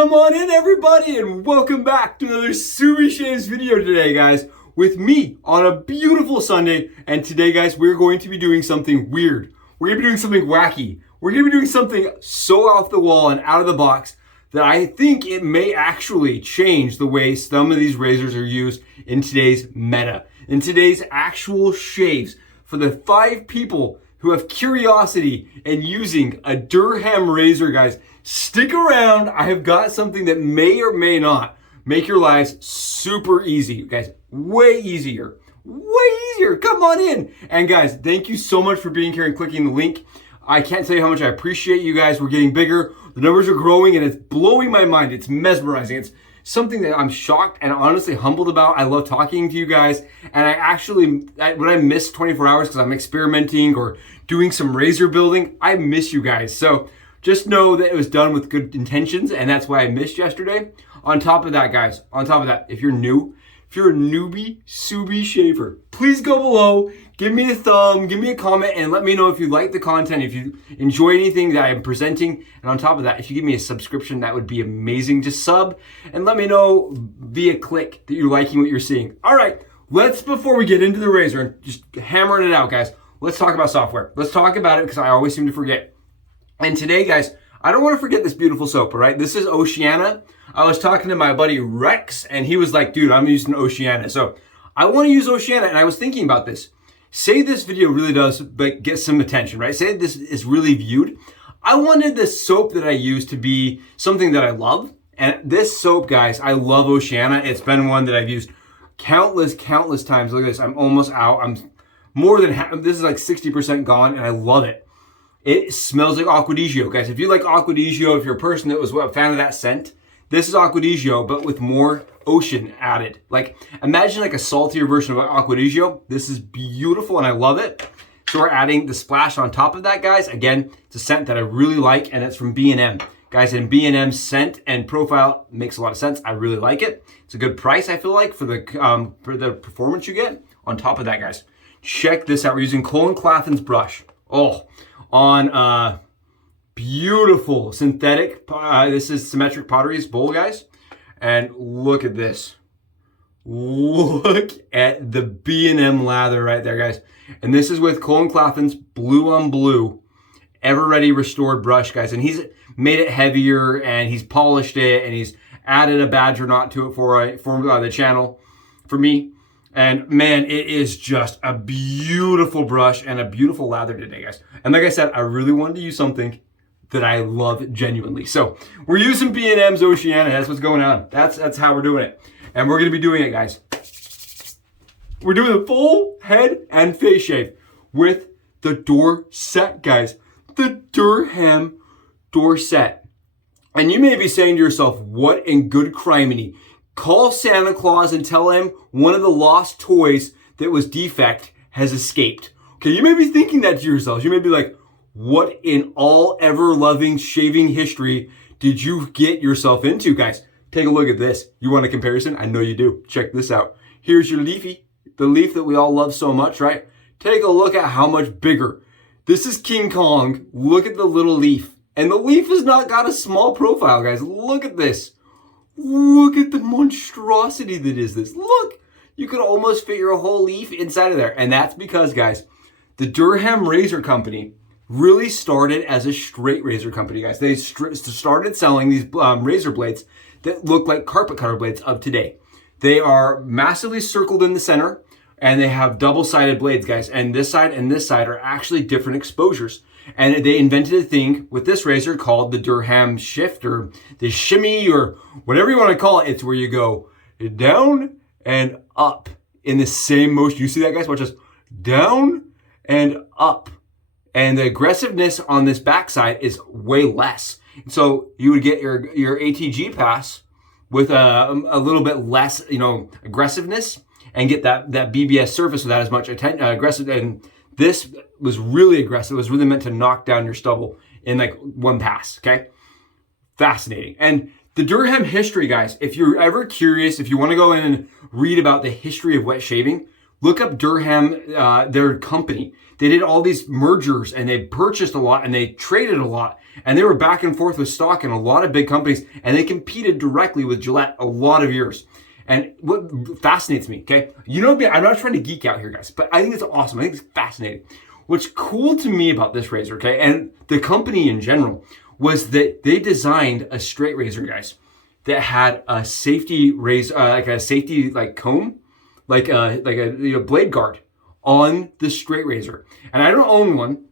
Come on in, everybody, and welcome back to another SOTD video today, guys, with me on a beautiful Sunday. And today, guys, we're going to be doing something weird. We're going to be doing something wacky. We're going to be doing something so off the wall and out of the box that I think it may actually change the way some of these razors are used in today's meta, in today's actual shaves. For the 5 people who have curiosity in using a Durham razor, guys, stick around. I have got something that may or may not make your lives super easy, guys. Way easier. Come on in. And guys, thank you so much for being here and clicking the link. I can't tell you how much I appreciate you guys. We're getting bigger. The numbers are growing and it's blowing my mind. It's mesmerizing. It's something that I'm shocked and honestly humbled about. I love talking to you guys. And when I miss 24 hours because I'm experimenting or doing some razor building, I miss you guys. So just know that it was done with good intentions, and that's why I missed yesterday. On top of that, guys, if you're new, if you're a newbie Subi shaver, please go below, give me a thumb, give me a comment, and let me know if you like the content, if you enjoy anything that I'm presenting. And on top of that, if you give me a subscription, that would be amazing. Just sub and let me know via click that you're liking what you're seeing. All right, before we get into the razor and just hammering it out, guys, let's talk about software. Let's talk about it because I always seem to forget. And today, guys, I don't want to forget this beautiful soap, all right? This is Oceana. I was talking to my buddy Rex, and he was like, dude, I'm using Oceana. So I want to use Oceana, and I was thinking about this. Say this video really does get some attention, right? Say this is really viewed. I wanted this soap that I use to be something that I love. And this soap, guys, I love Oceana. It's been one that I've used countless times. Look at this. I'm almost out. I'm more than half. This is like 60% gone, and I love it. It smells like Acqua di Gio. Guys, if you like Acqua di Gio, if you're a person that was a fan of that scent, this is Acqua di Gio, but with more ocean added. Like, imagine like a saltier version of Acqua di Gio. This is beautiful, and I love it. So we're adding the splash on top of that, guys. Again, it's a scent that I really like, and it's from B&M. Guys, and B&M scent and profile makes a lot of sense. I really like it. It's a good price, I feel like, for the performance you get. On top of that, guys, check this out. We're using Cullen Claffin's brush. Oh, on beautiful synthetic, this is Symmetric Potteries bowl, guys. And look at this. Look at the B&M lather right there, guys. And this is with Cullen Claffin's Blue on Blue Ever Ready Restored brush, guys. And he's made it heavier, and he's polished it, and he's added a badger knot to it for the channel for me. And man, it is just a beautiful brush and a beautiful lather today, guys. And like I said, I really wanted to use something that I love genuinely. So we're using B&M's Oceana. That's what's going on. That's how we're doing it. And we're going to be doing it, guys. We're doing the full head and face shave with the Dorset, guys. The Durham Dorset. And you may be saying to yourself, what in good criminy? Call Santa Claus and tell him one of the lost toys that was defect has escaped. Okay, you may be thinking that to yourselves. You may be like, what in all ever-loving shaving history did you get yourself into, guys? Take a look at this. You want a comparison? I know you do. Check this out. Here's your leafy, the leaf that we all love so much, right? Take a look at how much bigger. This is King Kong. Look at the little leaf. And the leaf has not got a small profile, guys. Look at this. Look at the monstrosity that is this. Look, you could almost fit your whole leaf inside of there. And that's because, guys, the Durham Razor Company really started as a straight razor company, guys. They started selling these razor blades that look like carpet cutter blades of today. They are massively circled in the center, and they have double-sided blades, guys. And this side are actually different exposures. And they invented a thing with this razor called the Durham shift, or the shimmy, or whatever you want to call it. It's where you go down and up in the same motion. You see that, guys? Watch this. Down and up. And the aggressiveness on this backside is way less. So you would get your ATG pass with a little bit less, aggressiveness, and get that BBS surface without as much aggressive. And this was really aggressive. It was really meant to knock down your stubble in like one pass, okay? Fascinating. And the Durham history, guys, if you're ever curious, if you want to go in and read about the history of wet shaving, Look up Durham, their company. They did all these mergers and they purchased a lot and they traded a lot. And they were back and forth with stock in a lot of big companies, and they competed directly with Gillette a lot of years. And what fascinates me, okay? You know, I'm not trying to geek out here, guys, but I think it's awesome. I think it's fascinating. What's cool to me about this razor, okay, and the company in general, was that they designed a straight razor, guys, that had a safety razor, like a safety comb, like a blade guard on the straight razor. And I don't own one.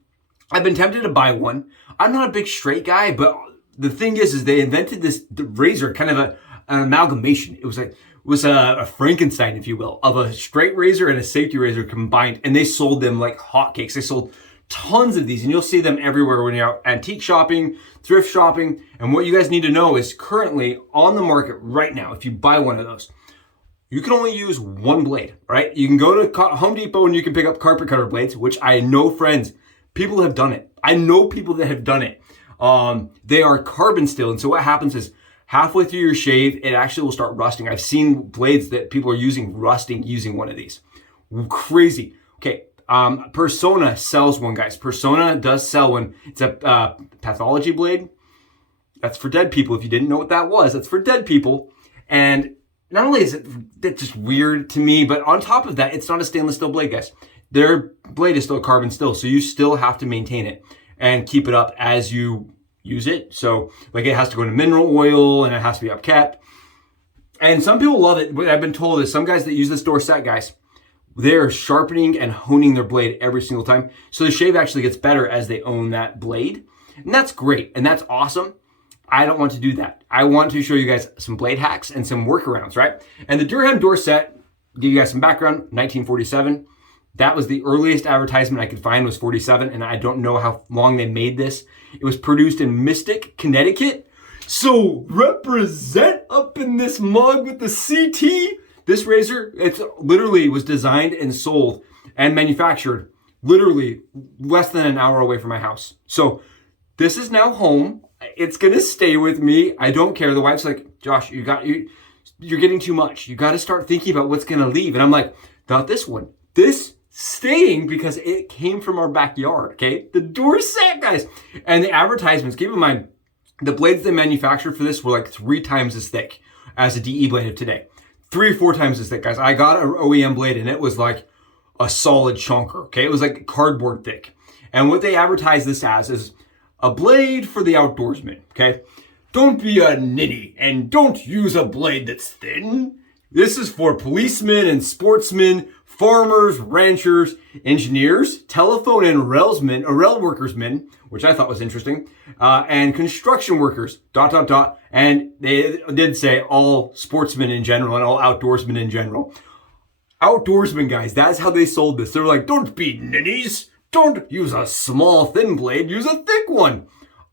I've been tempted to buy one. I'm not a big straight guy, but the thing is they invented this razor, kind of an amalgamation. It was a Frankenstein, if you will, of a straight razor and a safety razor combined, and they sold them like hotcakes. They sold tons of these, and you'll see them everywhere when you're out antique shopping, thrift shopping. And what you guys need to know is currently on the market right now, if you buy one of those, you can only use one blade, right? You can go to Home Depot and you can pick up carpet cutter blades, which I know people have done it. I know people that have done it. They are carbon steel. And so what happens is halfway through your shave, it actually will start rusting. I've seen blades that people are using rusting using one of these. Crazy. Okay. Persona sells one, guys. Persona does sell one. It's a pathology blade. That's for dead people. If you didn't know what that was, that's for dead people. And not only is it just weird to me, but on top of that, it's not a stainless steel blade, guys. Their blade is still carbon steel, so you still have to maintain it and keep it up as you use it. So like it has to go into mineral oil and it has to be upkept. And some people love it. What I've been told is some guys that use this Dorset, guys, they're sharpening and honing their blade every single time. So the shave actually gets better as they own that blade. And that's great. And that's awesome. I don't want to do that. I want to show you guys some blade hacks and some workarounds, right? And the Durham Dorset, give you guys some background, 1947. That was the earliest advertisement I could find, was 47, and I don't know how long they made this. It was produced in Mystic, Connecticut. So represent up in this mug with the CT. This razor, it literally was designed and sold and manufactured literally less than an hour away from my house. So this is now home. It's gonna stay with me. I don't care. The wife's like, Josh, you're getting too much. You got to start thinking about what's gonna leave. And I'm like, not this one. This staying because it came from our backyard, okay? The Dorset, guys. And the advertisements, keep in mind, the blades they manufactured for this were like 3 times as thick as a DE blade of today. 3 or 4 times as thick, guys. I got an OEM blade and it was like a solid chunker, okay? It was like cardboard thick. And what they advertise this as is a blade for the outdoorsman, okay? Don't be a ninny and don't use a blade that's thin. This is for policemen and sportsmen, farmers, ranchers, engineers, telephone and rail workersmen, which I thought was interesting, and construction workers, ... And they did say all sportsmen in general and all outdoorsmen in general. Outdoorsmen, guys, that's how they sold this. They were like, don't be ninnies. Don't use a small, thin blade. Use a thick one.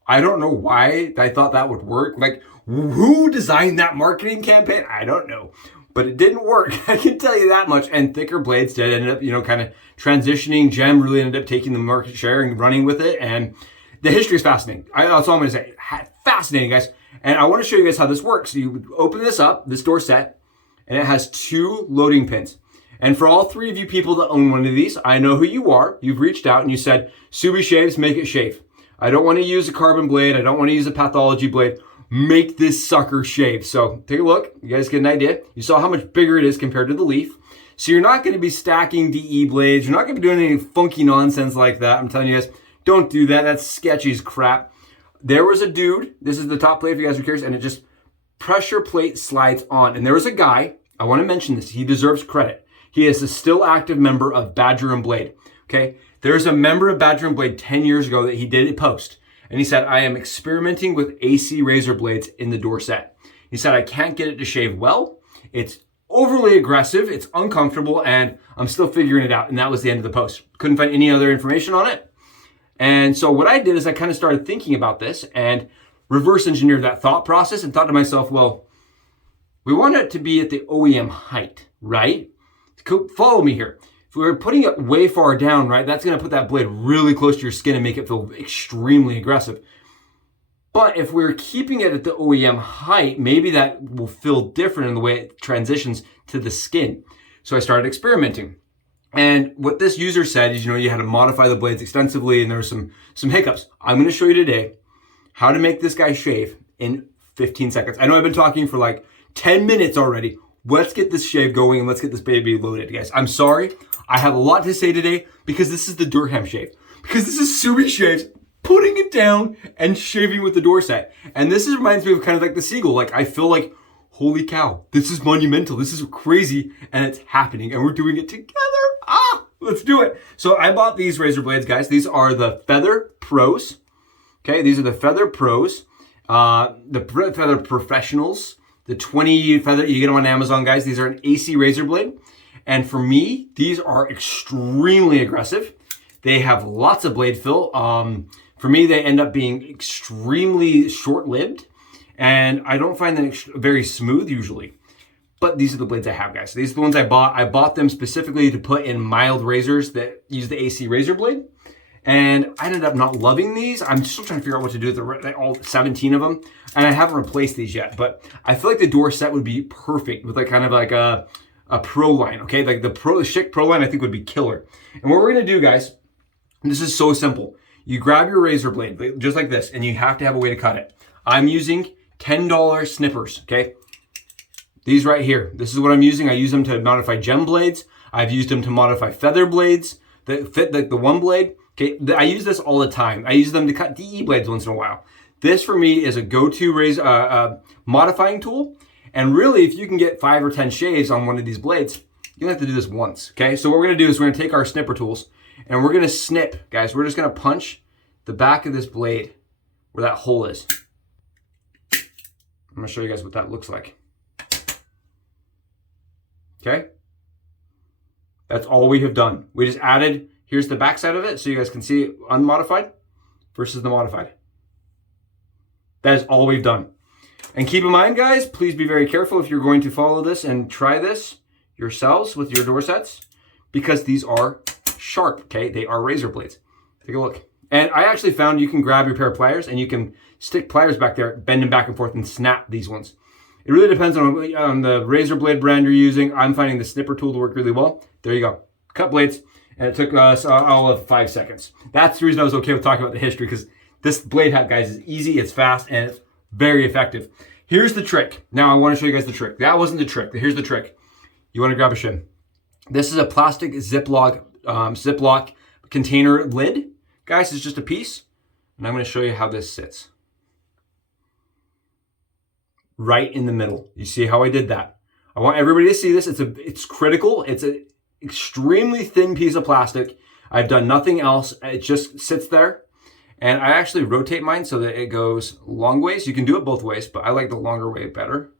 I don't know why I thought that would work. Like, who designed that marketing campaign? I don't know. But it didn't work. I can tell you that much. And thicker blades did end up, kind of transitioning. Gem really ended up taking the market share and running with it. And the history is fascinating. That's all I'm going to say. Fascinating, guys. And I want to show you guys how this works. So you open this up, this Dorset, and it has 2 loading pins. And for all 3 of you people that own one of these, I know who you are. You've reached out and you said, Subi shaves, make it shave. I don't want to use a carbon blade. I don't want to use a pathology blade. Make this sucker shave. So take a look. You guys get an idea. You saw how much bigger it is compared to the Leaf. So you're not going to be stacking DE blades. You're not going to be doing any funky nonsense like that. I'm telling you guys, don't do that. That's sketchy as crap. There was a dude. This is the top plate if you guys are curious. And it just pressure plate slides on. And there was a guy. I want to mention this. He deserves credit. He is a still active member of Badger and Blade. Okay. There's a member of Badger and Blade 10 years ago that he did a post. And he said, I am experimenting with AC razor blades in the Dorset. He said, I can't get it to shave well. It's overly aggressive. It's uncomfortable. And I'm still figuring it out. And that was the end of the post. Couldn't find any other information on it. And so what I did is I kind of started thinking about this and reverse engineered that thought process and thought to myself, well, we want it to be at the OEM height, right? Follow me here. If we were putting it way far down, right, that's going to put that blade really close to your skin and make it feel extremely aggressive. But if we're keeping it at the OEM height, maybe that will feel different in the way it transitions to the skin. So I started experimenting. And what this user said is, you had to modify the blades extensively, and there were some hiccups. I'm going to show you today how to make this guy shave in 15 seconds. I know I've been talking for like 10 minutes already. Let's get this shave going and let's get this baby loaded, guys. I'm sorry. I have a lot to say today because this is the Durham shave. Because this is Subi Shaves putting it down and shaving with the Dorset. And this reminds me of kind of like the Seagull. Like, I feel like, holy cow, this is monumental. This is crazy, and it's happening, and we're doing it together. Let's do it. So I bought these razor blades, guys. These are the Feather Pros. Okay, these are the Feather Pros. The Feather Professionals. The 20 Feather, you get them on Amazon, guys. These are an AC razor blade. And for me, these are extremely aggressive. They have lots of blade fill. For me, they end up being extremely short-lived, and I don't find them very smooth usually. But these are the blades I have, guys. So these are the ones I bought. I bought them specifically to put in mild razors that use the AC razor blade. And I ended up not loving these. I'm still trying to figure out what to do with all 17 of them. And I haven't replaced these yet. But I feel like the Dorset would be perfect with like kind of like a pro line, okay? Like the Chic Pro line I think would be killer. And what we're gonna do, guys, this is so simple. You grab your razor blade, just like this, and you have to have a way to cut it. I'm using $10 snippers, okay? These right here. This is what I'm using. I use them to modify gem blades. I've used them to modify feather blades that fit the one blade. Okay, I use this all the time. I use them to cut DE blades once in a while. This for me is a go-to razor modifying tool. And really, if you can get 5 or 10 shaves on one of these blades, you only have to do this once, okay? So what we're gonna do is we're gonna take our snipper tools and we're gonna snip, guys. We're just gonna punch the back of this blade where that hole is. I'm gonna show you guys what that looks like. Okay? That's all we have done. We just added, here's the back side of it so you guys can see it unmodified versus the modified. That is all we've done. And keep in mind, guys, please be very careful if you're going to follow this and try this yourselves with your Dorsets, because these are sharp, okay? They are razor blades. Take a look. And I actually found you can grab your pair of pliers and you can stick pliers back there, bend them back and forth and snap these ones. It really depends on the razor blade brand you're using. I'm finding the snipper tool to work really well. There you go. Cut blades. And it took us all of 5 seconds. That's the reason I was okay with talking about the history, because this blade hack, guys, is easy, it's fast, and it's very effective. Here's the trick. Now I want to show you guys the trick. That wasn't the trick. Here's the trick. You want to grab a shim. This is a plastic Ziploc container lid. Guys, it's just a piece. And I'm going to show you how this sits. Right in the middle. You see how I did that? I want everybody to see this. It's critical. It's an extremely thin piece of plastic. I've done nothing else. It just sits there. And I actually rotate mine so that it goes long ways. You can do it both ways, but I like the longer way better.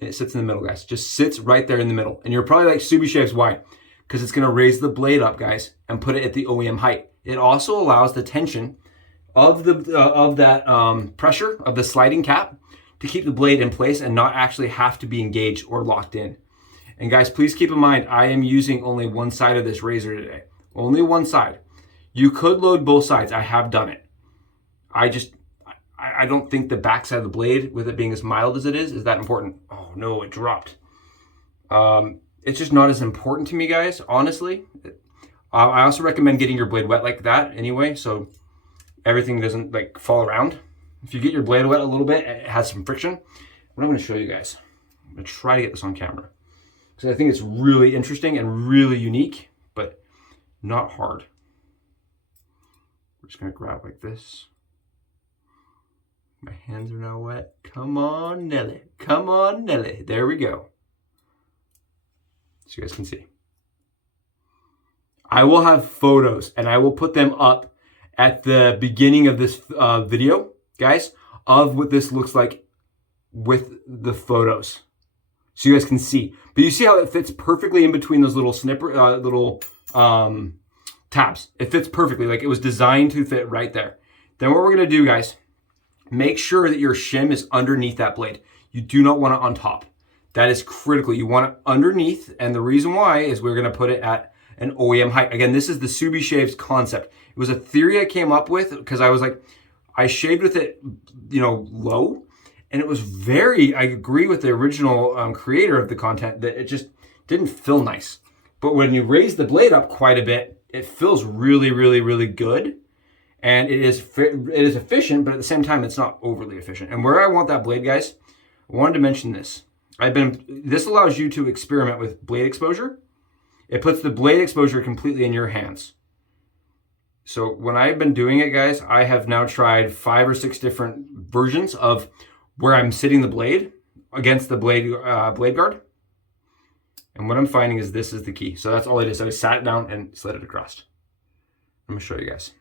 And it sits in the middle, guys. Just sits right there in the middle. And you're probably like, Subi Shaves, why? Because it's going to raise the blade up, guys, and put it at the OEM height. It also allows the tension of that pressure of the sliding cap to keep the blade in place and not actually have to be engaged or locked in. And guys, please keep in mind, I am using only one side of this razor today. Only one side. You could load both sides. I have done it. I don't think the back side of the blade, with it being as mild as it is that important. Oh no, it dropped. It's just not as important to me, guys, honestly. I also recommend getting your blade wet like that anyway, so everything doesn't like fall around. If you get your blade wet a little bit, it has some friction. What I'm going to show you guys, I'm going to try to get this on camera, because I think it's really interesting and really unique, but not hard. We're just going to grab like this. My hands are now wet. Come on, Nelly. Come on, Nelly. There we go. So you guys can see. I will have photos, and I will put them up at the beginning of this video, guys, of what this looks like with the photos, so you guys can see. But you see how it fits perfectly in between those little tabs. It fits perfectly, like it was designed to fit right there. Then what we're gonna do, guys, make sure that your shim is underneath that blade. You do not want it on top. That is critical. You want it underneath, and the reason why is we're gonna put it at an OEM height. Again, this is the Subi Shaves concept. It was a theory I came up with because I was like, I shaved with it, low, and it was I agree with the original creator of the content that it just didn't feel nice. But when you raise the blade up quite a bit, it feels really, really, really good. And it is efficient, but at the same time, it's not overly efficient. And where I want that blade, guys, I wanted to mention this. This allows you to experiment with blade exposure. It puts the blade exposure completely in your hands. So when I've been doing it, guys, I have now tried 5 or 6 different versions of where I'm sitting the blade against the blade guard. And what I'm finding is this is the key. So that's all I did. So I sat it down and slid it across. I'm gonna show you guys.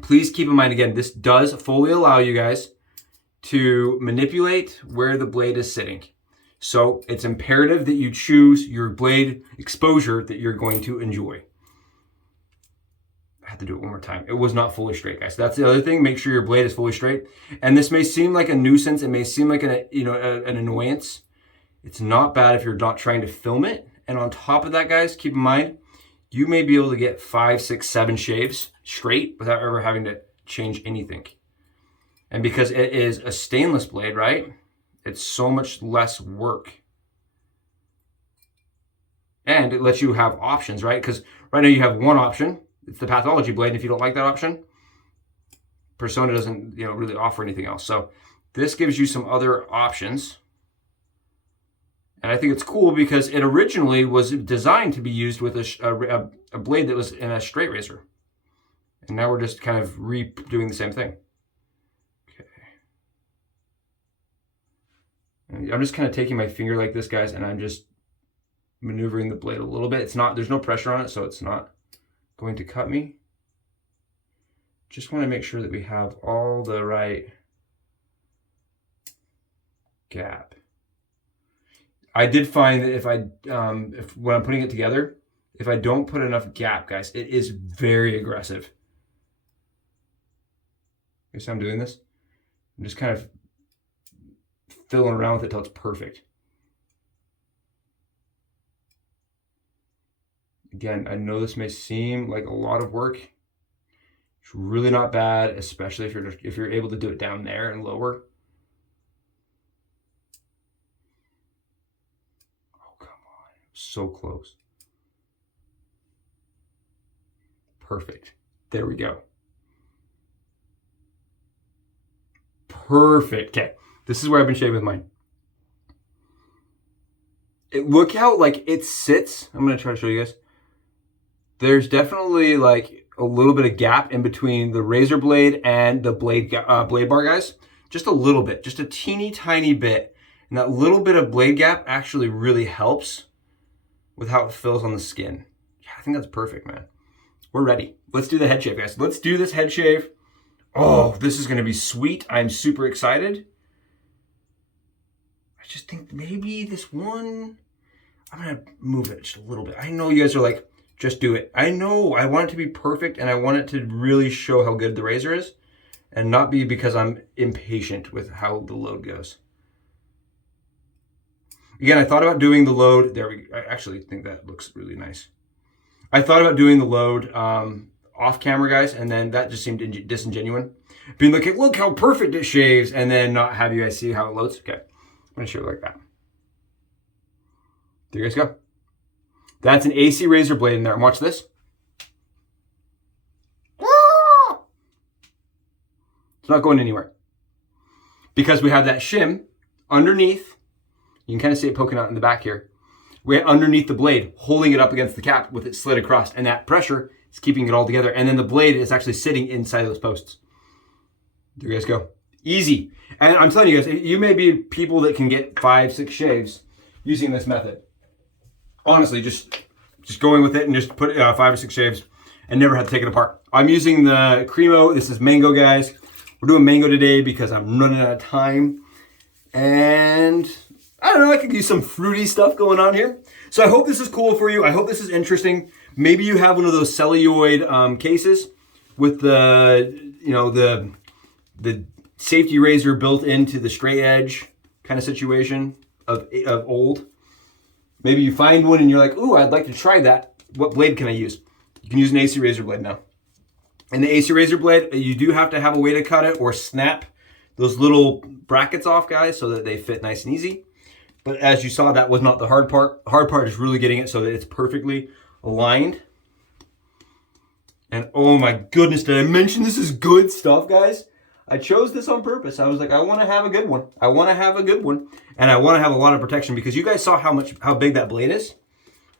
Please keep in mind, again, this does fully allow you guys to manipulate where the blade is sitting. So it's imperative that you choose your blade exposure that you're going to enjoy. I have to do it one more time. It was not fully straight, guys. That's the other thing. Make sure your blade is fully straight. And this may seem like a nuisance. It may seem like an annoyance. It's not bad if you're not trying to film it. And on top of that, guys, keep in mind, you may be able to get 5, 6, 7 shaves straight without ever having to change anything. And because it is a stainless blade, right? It's so much less work. And it lets you have options, right? Because right now you have one option. It's the pathology blade. And if you don't like that option, Persona doesn't, really offer anything else. So this gives you some other options. And I think it's cool because it originally was designed to be used with a blade that was in a straight razor. And now we're just kind of redoing the same thing. Okay. And I'm just kind of taking my finger like this, guys, and I'm just maneuvering the blade a little bit. There's no pressure on it, so it's not going to cut me. Just want to make sure that we have all the right gap. I did find that if when I'm putting it together, if I don't put enough gap, guys, it is very aggressive. You see how I'm doing this? I'm just kind of filling around with it till it's perfect. Again, I know this may seem like a lot of work. It's really not bad, especially if you're able to do it down there and lower. Oh, come on. So close. Perfect. There we go. Perfect. Okay. This is where I've been shaving with mine. Look how it sits. I'm going to try to show you guys. There's definitely a little bit of gap in between the razor blade and the blade bar, guys. Just a little bit, just a teeny tiny bit. And that little bit of blade gap actually really helps with how it feels on the skin. Yeah, I think that's perfect, man. We're ready. Let's do the head shave, guys. Let's do this head shave. Oh, this is going to be sweet. I'm super excited. I just think maybe this one, I'm going to move it just a little bit. I know you guys are like, just do it. I know I want it to be perfect and I want it to really show how good the razor is and not be because I'm impatient with how the load goes. Again, I thought about doing the load. I actually think that looks really nice. I thought about doing the load off camera, guys, and then that just seemed disingenuous. Being like, look how perfect it shaves, and then not have you guys see how it loads. Okay, I'm gonna show you like that. There you guys go. That's an AC razor blade in there. And watch this. It's not going anywhere. Because we have that shim underneath. You can kind of see it poking out in the back here. We're underneath the blade, holding it up against the cap with it slid across. And that pressure is keeping it all together. And then the blade is actually sitting inside those posts. There you guys go. Easy. And I'm telling you guys, you may be people that can get 5, 6 shaves using this method. Honestly, just going with it and just put 5 or 6 shaves and never have to take it apart. I'm using the Cremo. This is mango, guys. We're doing mango today because I'm running out of time. And I don't know, I could use some fruity stuff going on here. So I hope this is cool for you. I hope this is interesting. Maybe you have one of those celluloid cases with the safety razor built into the straight edge kind of situation of old. Maybe you find one and you're like, ooh, I'd like to try that. What blade can I use? You can use an AC razor blade now. And the AC razor blade, you do have to have a way to cut it or snap those little brackets off, guys, so that they fit nice and easy. But as you saw, that was not the hard part. The hard part is really getting it so that it's perfectly aligned. And oh my goodness, did I mention this is good stuff, guys? I chose this on purpose. I was like, I want to have a good one. I want to have a good one. And I want to have a lot of protection because you guys saw how big that blade is,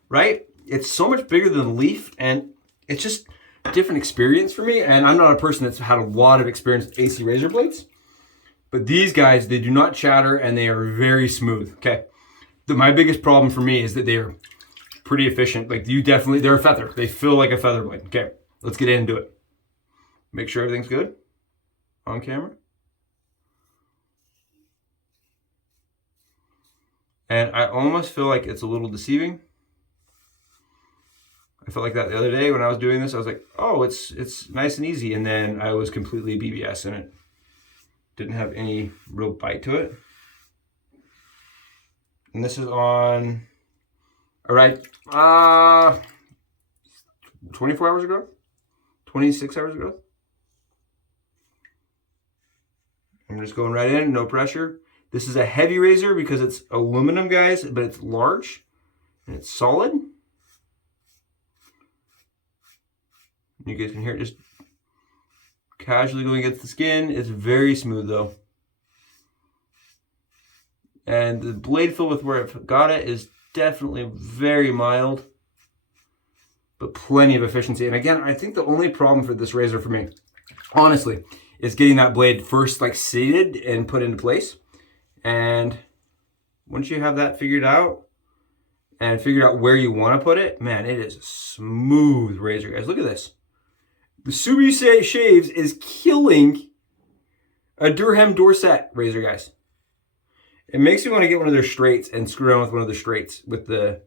right? It's so much bigger than the Leaf, and it's just a different experience for me. And I'm not a person that's had a lot of experience with AC razor blades. But these guys, they do not chatter and they are very smooth, okay? My biggest problem for me is that they are pretty efficient. Like they're a feather. They feel like a feather blade. Okay, let's get into it. Make sure everything's good on camera. And I almost feel like it's a little deceiving. I felt like that the other day when I was doing this. I was like, oh, it's nice and easy. And then I was completely BBS in it. Didn't have any real bite to it. And this is on, all right, 24 hours ago, 26 hours ago. I'm just going right in, no pressure. This is a heavy razor because it's aluminum, guys, but it's large and it's solid. You guys can hear it just casually going against the skin. It's very smooth though. And the blade feel with where I've got it is definitely very mild, but plenty of efficiency. And again, I think the only problem for this razor for me, honestly, is getting that blade first like seated and put into place. And once you have that figured out and figured out where you want to put it, man, it is a smooth razor, guys. Look at this. The SOTD is killing a Durham Dorset razor, guys. It makes me want to get one of their straights and screw around with one of the straights with the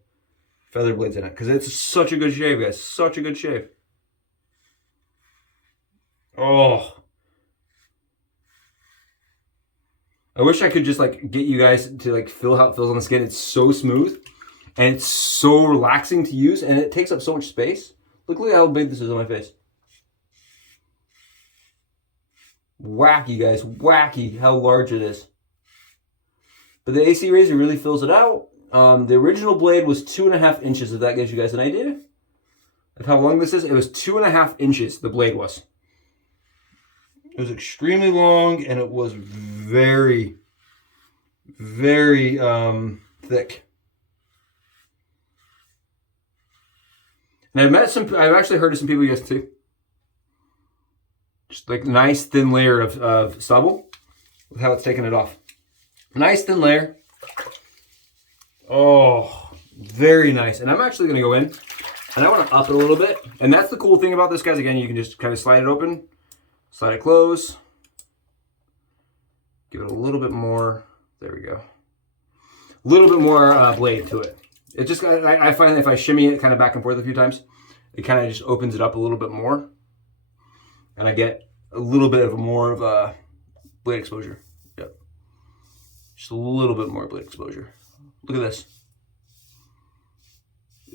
feather blades in it. Because it's such a good shave, guys. Such a good shave. Oh. I wish I could just like get you guys to like feel how it feels on the skin. It's so smooth. And it's so relaxing to use. And it takes up so much space. Look at how big this is on my face. Wacky, guys. Wacky how large it is. But the AC razor really fills it out. The original blade was 2.5 inches, if that gives you guys an idea of how long this is. It was 2.5 inches, the blade was. It was extremely long, and it was very, very thick. And I've actually heard of some people use it too. Just like a nice thin layer of stubble with how it's taking it off. Nice thin layer. Oh, very nice. And I'm actually going to go in and I want to up it a little bit. And that's the cool thing about this, guys. Again, you can just kind of slide it open, slide it close. Give it a little bit more. There we go. A little bit more blade to it. It just, I find that if I shimmy it kind of back and forth a few times, it kind of just opens it up a little bit more. And I get a little bit of more of a blade exposure. Yep. Just a little bit more blade exposure. Look at this.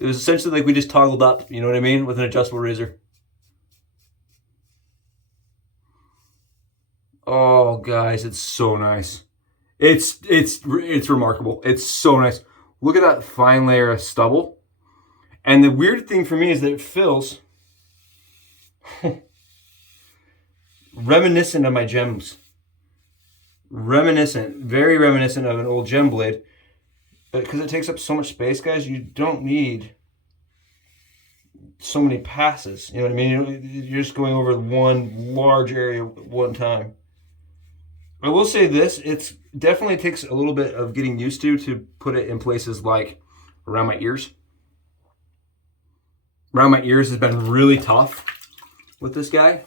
It was essentially like we just toggled up, you know what I mean, with an adjustable razor. Oh, guys, it's so nice. It's remarkable. It's so nice. Look at that fine layer of stubble. And the weird thing for me is that it feels reminiscent of my gems. Reminiscent, very reminiscent of an old gem blade. But because it takes up so much space, guys, you don't need so many passes. You know what I mean? You're just going over one large area at one time. I will say this, it's definitely takes a little bit of getting used to put it in places like around my ears. Around my ears has been really tough with this guy.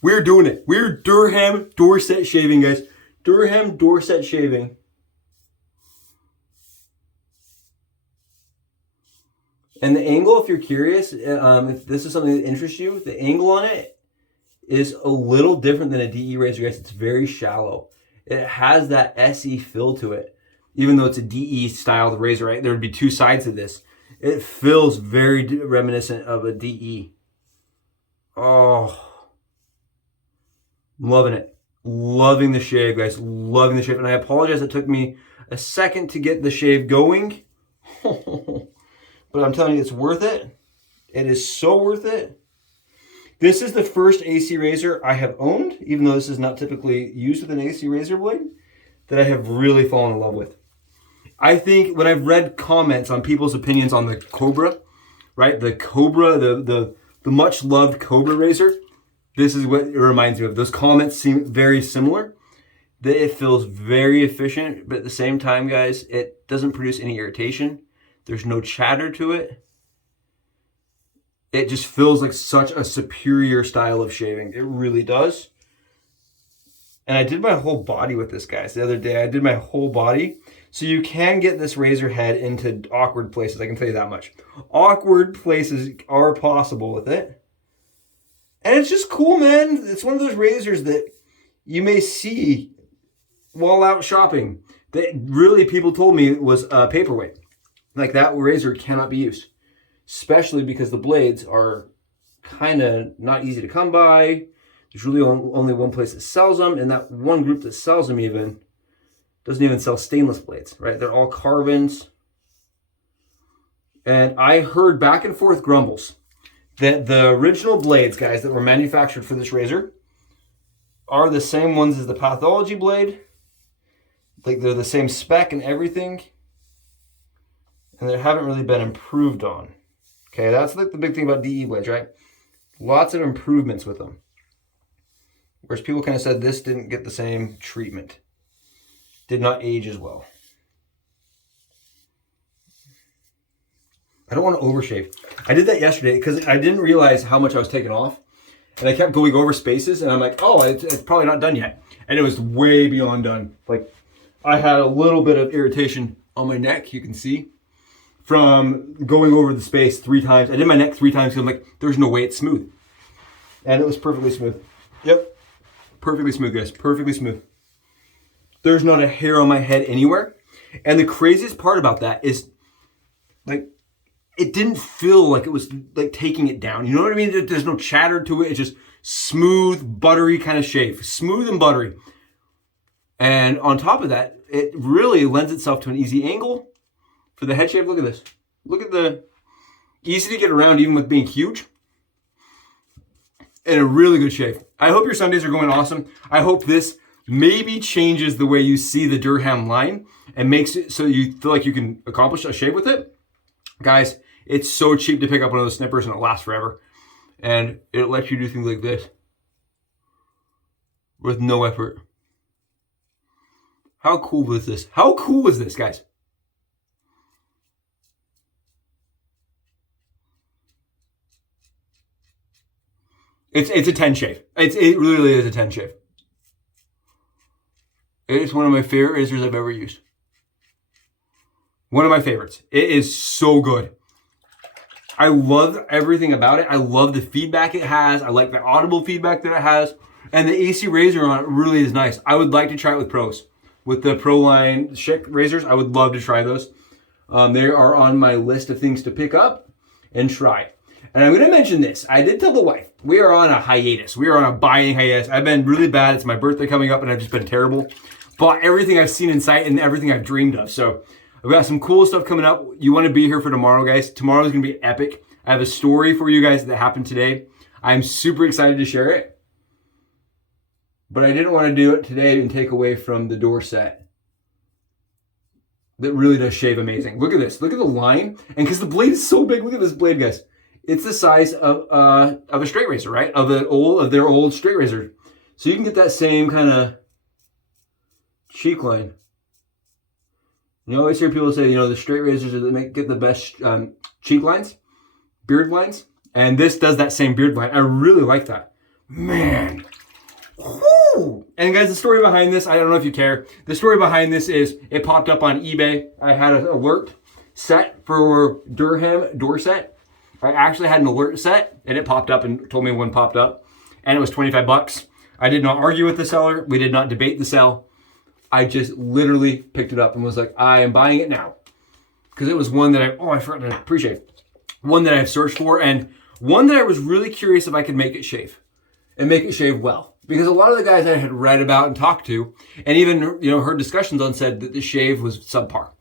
We're doing it. We're Durham Dorset shaving, guys. Durham Dorset shaving. And the angle, if you're curious, if this is something that interests you, the angle on it is a little different than a DE razor, guys. It's very shallow. It has that SE feel to it. Even though it's a DE styled razor, right? There would be two sides to this. It feels very reminiscent of a DE. Oh. Loving it. Loving the shave, guys. Loving the shave. And I apologize it took me a second to get the shave going. But but I'm telling you, it's worth it. It is so worth it. This is the first AC razor I have owned, even though this is not typically used with an AC razor blade, that I have really fallen in love with. I think when I've read comments on people's opinions on the Cobra, right? The Cobra, the much loved Cobra razor, this is what it reminds me of. Those comments seem very similar. That it feels very efficient, but at the same time, guys, it doesn't produce any irritation. There's no chatter to it. It just feels like such a superior style of shaving. It really does. And I did my whole body with this, guys. The other day, I did my whole body. So you can get this razor head into awkward places. I can tell you that much. Awkward places are possible with it. And it's just cool, man. It's one of those razors that you may see while out shopping that really people told me it was a paperweight. Like that razor cannot be used, especially because the blades are kind of not easy to come by. There's really only one place that sells them, and that one group that sells them even doesn't even sell stainless blades, right? They're all carbons. And I heard back and forth grumbles that the original blades, guys, that were manufactured for this razor are the same ones as the pathology blade. Like they're the same spec and everything, and they haven't really been improved on. Okay, that's like the big thing about DE blades, right? Lots of improvements with them. Whereas people kind of said this didn't get the same treatment. Did not age as well. I don't want to overshave. I did that yesterday because I didn't realize how much I was taking off. And I kept going over spaces, and I'm like, oh, it's probably not done yet. And it was way beyond done. Like, I had a little bit of irritation on my neck, you can see, from going over the space 3 times. I did my neck 3 times because I'm like, there's no way it's smooth. And it was perfectly smooth. Yep. Perfectly smooth, guys. Perfectly smooth. There's not a hair on my head anywhere. And the craziest part about that is, like, it didn't feel like it was, like, taking it down. You know what I mean? There's no chatter to it. It's just smooth, buttery kind of shave. Smooth and buttery. And on top of that, it really lends itself to an easy angle for the head shave. Look at this. Look at the easy to get around even with being huge. And a really good shave. I hope your Sundays are going awesome. I hope this maybe changes the way you see the Durham line and makes it so you feel like you can accomplish a shave with it. Guys, it's so cheap to pick up one of those snippers and it lasts forever. And it lets you do things like this with no effort. How cool was this? How cool was this, guys? It's a 10 shave. It really is a 10 shave. It is one of my favorite razors I've ever used. One of my favorites. It is so good. I love everything about it. I love the feedback it has. I like the audible feedback that it has. And the AC razor on it really is nice. I would like to try it with pros. With the Pro line Schick razors, I would love to try those. They are on my list of things to pick up and try. And I'm going to mention this. I did tell the wife, we are on a hiatus. We are on a buying hiatus. I've been really bad. It's my birthday coming up and I've just been terrible. Bought everything I've seen in sight and everything I've dreamed of. So I've got some cool stuff coming up. You want to be here for tomorrow, guys. Tomorrow is going to be epic. I have a story for you guys that happened today. I'm super excited to share it. But I didn't want to do it today and take away from the Dorset. That really does shave amazing. Look at this. Look at the line. And because the blade is so big, look at this blade, guys. It's the size of a straight razor, right? Of their old straight razor. So you can get that same kind of cheek line. You always hear people say, you know, the straight razors are that get the best cheek lines, beard lines. And this does that same beard line. I really like that. Man. Whew. And guys, the story behind this, I don't know if you care. The story behind this is it popped up on eBay. I had an alert set for Durham Dorset. I actually had an alert set and it popped up and told me when popped up. And it was 25 bucks. I did not argue with the seller. We did not debate the sell. I just literally picked it up and was like, I am buying it now. Because it was one that I forgot to appreciate. One that I've searched for and one that I was really curious if I could make it shave. And make it shave well. Because a lot of the guys I had read about and talked to, and even, you know, heard discussions on said that the shave was subpar.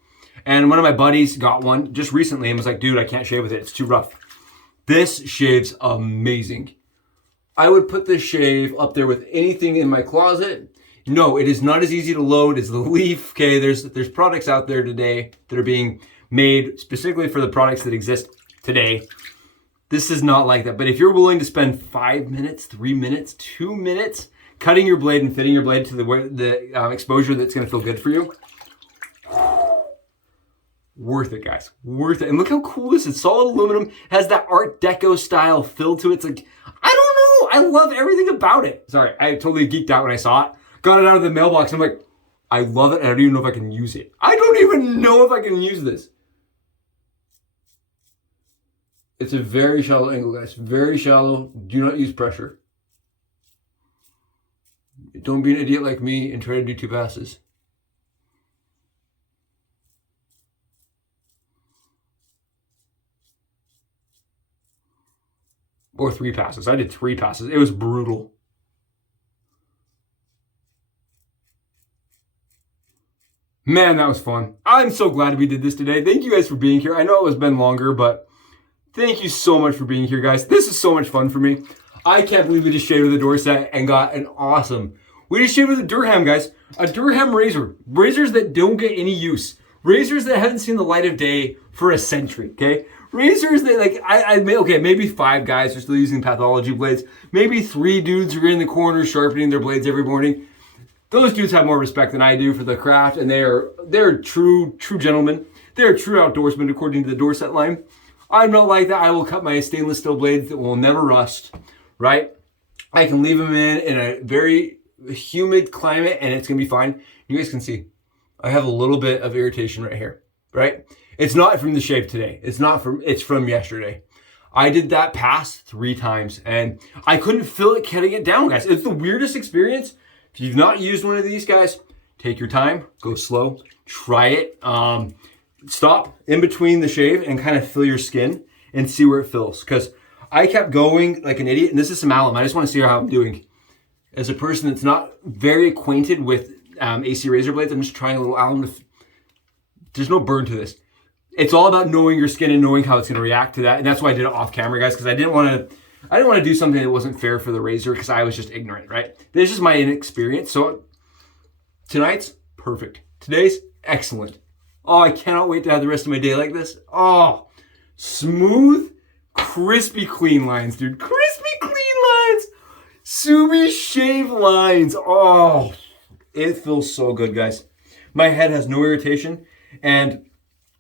And one of my buddies got one just recently and was like, dude, I can't shave with it. It's too rough. This shaves amazing. I would put this shave up there with anything in my closet. No, it is not as easy to load as the Leaf. Okay, there's products out there today that are being made specifically for the products that exist today. This is not like that. But if you're willing to spend 5 minutes, 3 minutes, 2 minutes cutting your blade and fitting your blade to the exposure that's going to feel good for you, worth it, guys. Worth it. And look how cool this is. Solid aluminum, has that Art Deco style feel to it. It's like, I don't know. I love everything about it. Sorry, I totally geeked out when I saw it. Got it out of the mailbox. I'm like, I love it. I don't even know if I can use it. I don't even know if I can use this. It's a very shallow angle, guys. Very shallow. Do not use pressure. Don't be an idiot like me and try to do 2 passes. Or 3 passes. I did 3 passes. It was brutal. Man, that was fun. I'm so glad we did this today. Thank you guys for being here. I know it has been longer, but thank you so much for being here, guys. This is so much fun for me. I can't believe we just shaved with a Dorset and got an awesome. We just shaved with a Durham, guys. A Durham razor. Razors that don't get any use. Razors that haven't seen the light of day for a century, okay? Razors that, like, okay, maybe 5 guys are still using pathology blades. Maybe 3 dudes are in the corner sharpening their blades every morning. Those dudes have more respect than I do for the craft, and they're true gentlemen. They're true outdoorsmen according to the Dorset line. I'm not like that. I will cut my stainless steel blades that will never rust, right? I can leave them in a very humid climate and it's gonna be fine. You guys can see, I have a little bit of irritation right here, right? It's not from the shave today. It's from yesterday. I did that pass 3 times and I couldn't feel it cutting it down, guys. It's the weirdest experience. If you've not used one of these, guys, take your time, go slow, try it. Stop in between the shave and kind of feel your skin and see where it feels. Because I kept going like an idiot, and this is some alum. I just want to see how I'm doing. As a person that's not very acquainted with AC razor blades, I'm just trying a little alum. There's no burn to this. It's all about knowing your skin and knowing how it's going to react to that. And that's why I did it off camera, guys, because I didn't want to do something that wasn't fair for the razor because I was just ignorant, right? This is my inexperience. So tonight's perfect. Today's excellent. Oh, I cannot wait to have the rest of my day like this. Oh, smooth, crispy, clean lines, dude. Crispy, clean lines. Sumi shave lines. Oh, it feels so good, guys. My head has no irritation and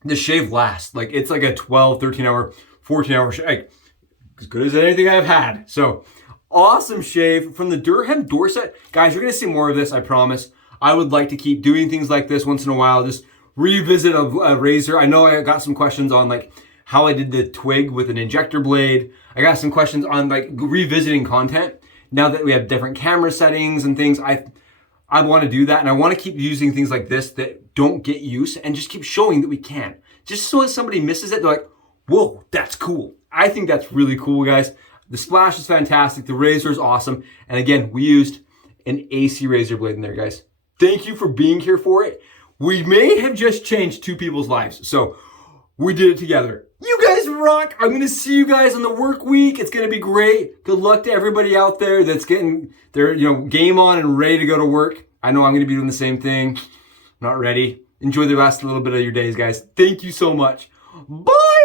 the shave lasts. Like, it's like a 12, 13 hour, 14 hour shave. Like, as good as anything I've had. So, awesome shave from the Durham Dorset. Guys, you're going to see more of this, I promise. I would like to keep doing things like this once in a while. Just revisit a razor. I know I got some questions on like how I did the twig with an injector blade. I got some questions on like revisiting content. Now that we have different camera settings and things, I want to do that. And I want to keep using things like this that don't get use and just keep showing that we can. Just so if somebody misses it, they're like, whoa, that's cool. I think that's really cool, guys. The splash is fantastic. The razor is awesome. And again, we used an AC razor blade in there, guys. Thank you for being here for it. We may have just changed 2 people's lives. So we did it together. You guys rock. I'm going to see you guys on the work week. It's going to be great. Good luck to everybody out there that's getting their game on and ready to go to work. I know I'm going to be doing the same thing. Not ready. Enjoy the last little bit of your days, guys. Thank you so much. Bye.